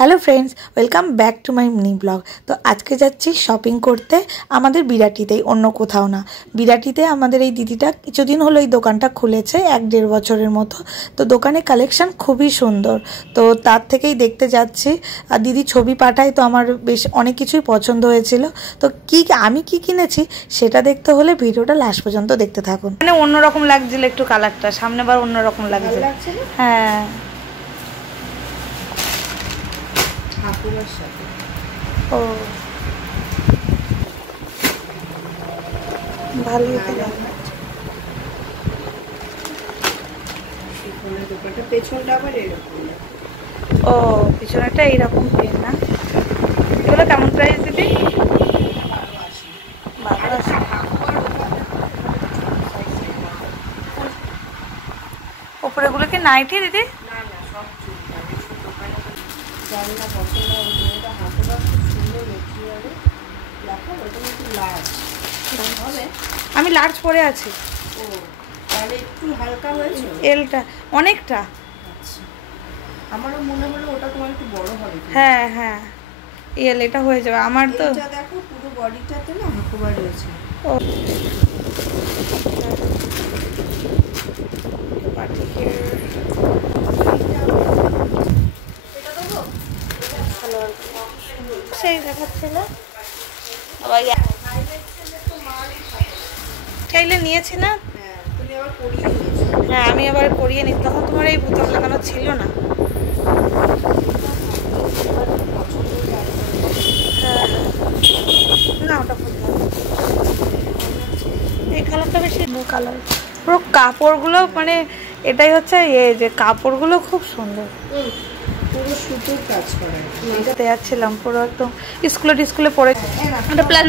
Hello friends, welcome back to my mini blog. তো আজকে যাচ্ছি শপিং করতে আমাদের বিরাটিতেই, অন্য কোথাও না। বিরাটিতে আমাদের এই দিদিটা কিছুদিন হলো এই দোকানটা খুলেছে, 1-1.5 বছরের মতো। তো দোকানে কালেকশন খুবই সুন্দর, তো তার থেকেই দেখতে যাচ্ছি। আর দিদি ছবি পাঠায়, তো আমার বেশ অনেক কিছুই পছন্দ হয়েছিল। তো আমি কি কিনেছি সেটা দেখতে হলে ভিডিওটা লাস্ট পর্যন্ত দেখতে থাকুন। মানে অন্যরকম লাগছিল একটু কালারটা, সামনে বার অন্যরকম লাগছে। হ্যাঁ, ও ভালোই তো লাগে। ও পিছনেটা এইরকম পেন না? এগুলো কেমন প্রাইস দিদি? 1280। ওপরে গুলো কি নাইটি দিদি? আমি লার্জ পরে আছি। একটু হালকা হয়েছে এলটা অনেকটা। আমারও মনে হলো ওটা তোমার একটু বড় হবে। হ্যাঁ হ্যাঁ, এল এটা হয়ে যাবে আমার। তো এটা দেখো পুরো বডিটাতে না হাঁকুবা রয়েছে। ও সেই দেখাচ্ছিল। চাইলে নিয়েছি না? হ্যাঁ, আমি আবার করিয়ে নি, তখন তোমার এই বোতাম লাগানো ছিল না। না, ওটা খুব ভালো। এই কালারটা বেশি ব্লু কালার। পুরো কাপড়গুলো মানে এটাই হচ্ছে যে কাপড়গুলো খুব সুন্দর, পুরো সুতোর কাজ করা। এটাতে যাচ্ছিলাম পুরো একদম স্কুলে পরে।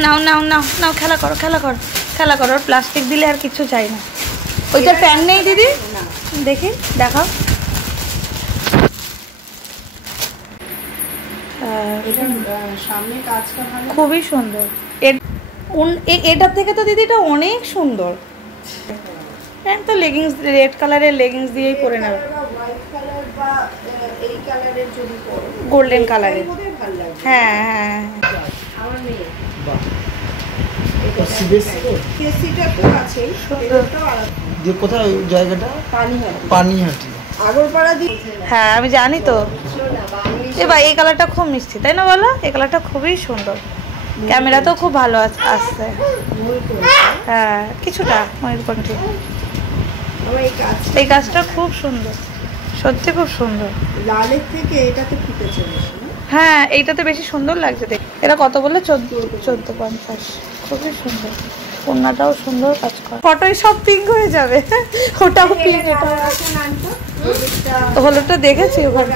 নাও নাও নাও নাও, খেলা করো খেলা করো খেলা করো। প্লাস্টিক দিলে আর কিছু চাই না। ওইটা ফ্যান নেই দিদি? দেখি দেখাও। সামনে কাজটা ভালো, খুবই সুন্দর। এটার থেকে তো দিদিটা অনেক সুন্দর। তো লেগিংস, রেড কালারের লেগিংস দিয়েই পরে নেবে। গোল্ডেন কালারের। হ্যাঁ হ্যাঁ, আমার মেয়ে কোথায় জায়গাটা? পানিহাটি। হ্যাঁ আমি জানি তো। এবার এই কালারটা খুব মিষ্টি, তাই না বলো? এই কালারটা খুবই সুন্দর, ক্যামেরাতেও খুব ভালো আসছে। হ্যাঁ কিছুটা ময়ূরকণ্ঠী। এই গাছটা খুব সুন্দর, সত্যি খুব সুন্দর। লালের থেকে এটাতে ফুটেছে। হ্যাঁ এইটাতে বেশি সুন্দর লাগছে দেখতে। এটা কত বললে? 1450। খুবই সুন্দর, কন্যাটাও সুন্দর কাজ করে। ফটোই সব পিঙ্ক হয়ে যাবে। ওটাও পিঙ্ক, এটা হলুদটা দেখেছি ওখানে।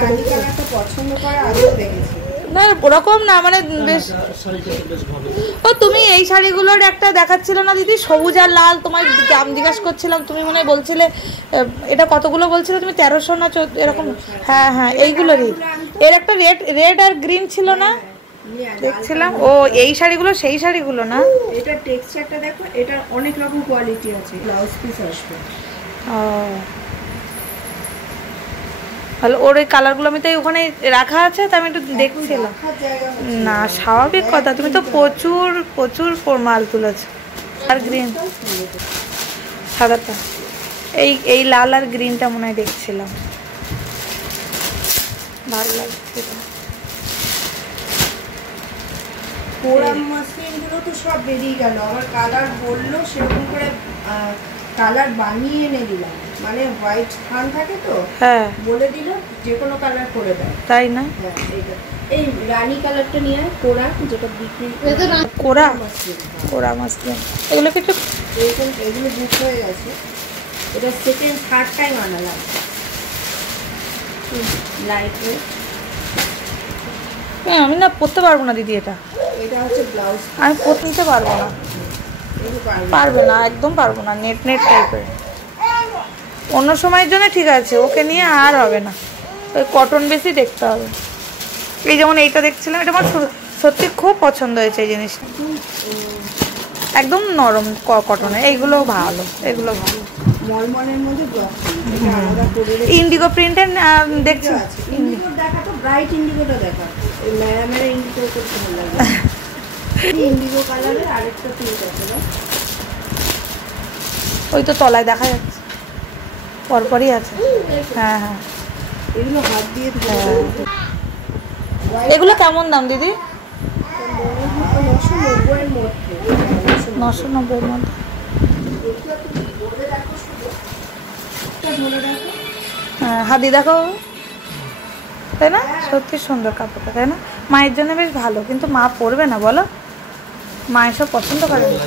পছন্দ করে আরও দেখেছি না ওরকম না, মানে বেশ। ও তুমি এই শাড়িগুলোর একটা দেখাচ্ছিল না দিদি, সবুজ আর লাল? তোমার দাম জিজ্ঞাসা করছিলাম, তুমি মনে হয় বলছিলে এটা কতগুলো বলছিলে তুমি, 1300 না 14 এরকম। হ্যাঁ হ্যাঁ, এইগুলোরই। এর একটা রেড আর গ্রিন ছিল না, দেখছিলাম। ও এই শাড়িগুলো সেই শাড়িগুলো না? এটা টেক্সচারটা দেখো, এটা অনেক রকম কোয়ালিটি আছে। ব্লাউজ পিস আসবে। ও ভালো। ওর ওই কালারগুলো আমি তো ওখানে রাখা আছে, তো আমি একটু দেখছিলাম। না স্বাভাবিক কথা, তুমি তো প্রচুর প্রচুর মাল তুলেছো। আর গ্রিন সাদাটা, এই লাল আর গ্রিনটা মনে হয় দেখছিলাম, ভালো লাগছিল। পোড়া মাসলিনগুলো তো সব বেরিয়ে গেল। আবার কালার বললো, সেরকম করে কালার বানিয়ে এনে দিলাম। মানে হোয়াইট থান থাকে তো, হ্যাঁ বলে দিল যে কোনো কালার করে দেয়, তাই না? হ্যাঁ এইটা এই রানী কালারটা নিয়ে কোরা, যেটা বিক্রি কোরা মাসলিন। এগুলো কিছু এগুলো বুক হয়ে গেছে। এটা সেকেন্ড থার্ড টাইম আনালাম। Light weight. আমি না পরতে পারবো না দিদি এটা। এটা হচ্ছে ব্লাউজ। আমি পরতে নিতে পারবো না। পারবে না, একদম পারবো না। নেট টাইপের। অন্য সময়ের জন্য ঠিক আছে, ওকে নিয়ে আর হবে না। ওই কটন বেশি দেখতে হবে। এই যেমন এইটা দেখছিলাম, এটা আমার সত্যি খুব পছন্দ হয়েছে এই জিনিসটা। একদম নরম কটনে, এইগুলো ভালো, এগুলো ভালো। মলমলের মধ্যে এটা আলাদা করে ইন্ডিগো প্রিন্টের দেখছি। ইন্ডিগো দেখা তো, ব্রাইট ইন্ডিগোটা দেখা, এই মেরা মেরা ইন্ডিগো করতে ভালো লাগে। ইন্ডিগো কালারের আরেকটা প্রিন্ট আছে না, ওই তো তলায় দেখা যাচ্ছে, পরপরই আছে। হ্যাঁ হ্যাঁ, এগুলো হাত দিয়ে ধরে এগুলো কেমন দাম দিদি? 990 এর মধ্যে। 990 এর মধ্যে। হ্যাঁ হাদি দেখো, তাই না? সত্যি সুন্দর কাপড়টা, তাই না? মায়ের জন্য বেশ ভালো, কিন্তু মা পরবে না বলো, মা এসব পছন্দ করে না।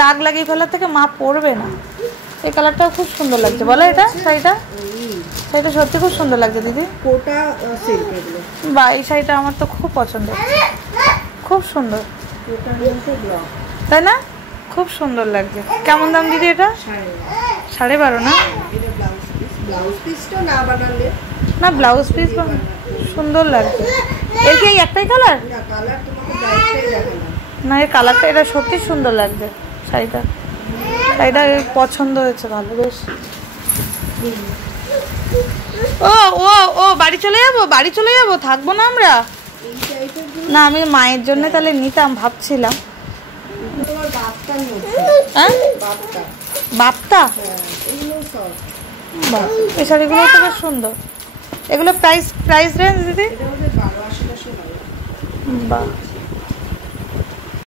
দাগ লাগিয়ে ফেলার থেকে মা পরবে না। এই কালারটাও খুব সুন্দর লাগছে বলো, এটা শাড়িটা, শাড়িটা সত্যি খুব সুন্দর লাগছে দিদি। কোটা সিল্ক এগুলো, বা এই শাড়িটা আমার তো খুব পছন্দ, খুব সুন্দর, কোটার মধ্যে ব্লক, তাই না? খুব সুন্দর লাগছে। কেমন দাম দিদি এটা? 12.5 না? এটা ব্লাউজ পিস, ব্লাউজ পিসটা না বানালে না, ব্লাউজ পিস সুন্দর লাগছে। এর কি এই একটাই কালার? না, কালার তোমাকে ব্রাইটটাই দেখে না। না, এর কালারটা, এটা সত্যি সুন্দর লাগছে শাড়িটা, শাড়িটা পছন্দ হয়েছে ভালো বেশ। ও ও ও বাড়ি চলে যাবো, বাড়ি চলে যাবো, থাকবো না আমরা। এই টাইপের না, আমি মায়ের জন্য তাহলে নিতাম ভাবছিলাম। তোমার বাপটার মধ্যে, হ্যাঁ বাপটা, বাপ্তা, হ্যাঁ এগুলো সব, বাহ, এই শাড়িগুলো তো বেশ সুন্দর। এগুলো প্রাইস রেঞ্জ দিদি? এটা মধ্যে 1280 টাকা। বাহ,